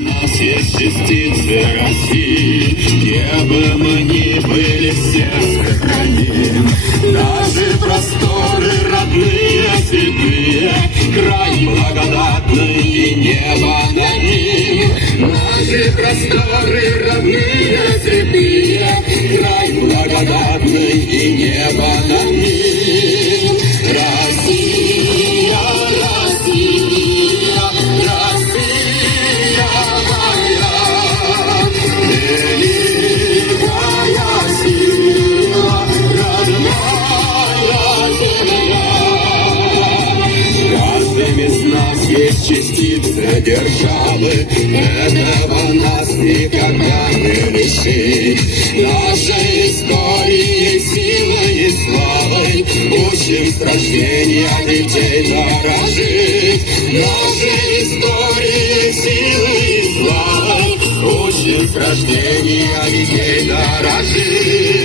У нас есть частицы России, где бы мы ни были, всех сохраним. Даже просторы родные, святые, край благодатный и небо над ним. Наши просторы родные, святые, край благодатный и небо над ним. Россия, Россия, Россия моя, великая сила, родная земля. В каждом из нас есть частица державы, этого нас никогда не лишит. Нашей историей, силой и славой учим с рождения детей дорожить. Нашей историей, силой и славой учим с рождения детей дорожить.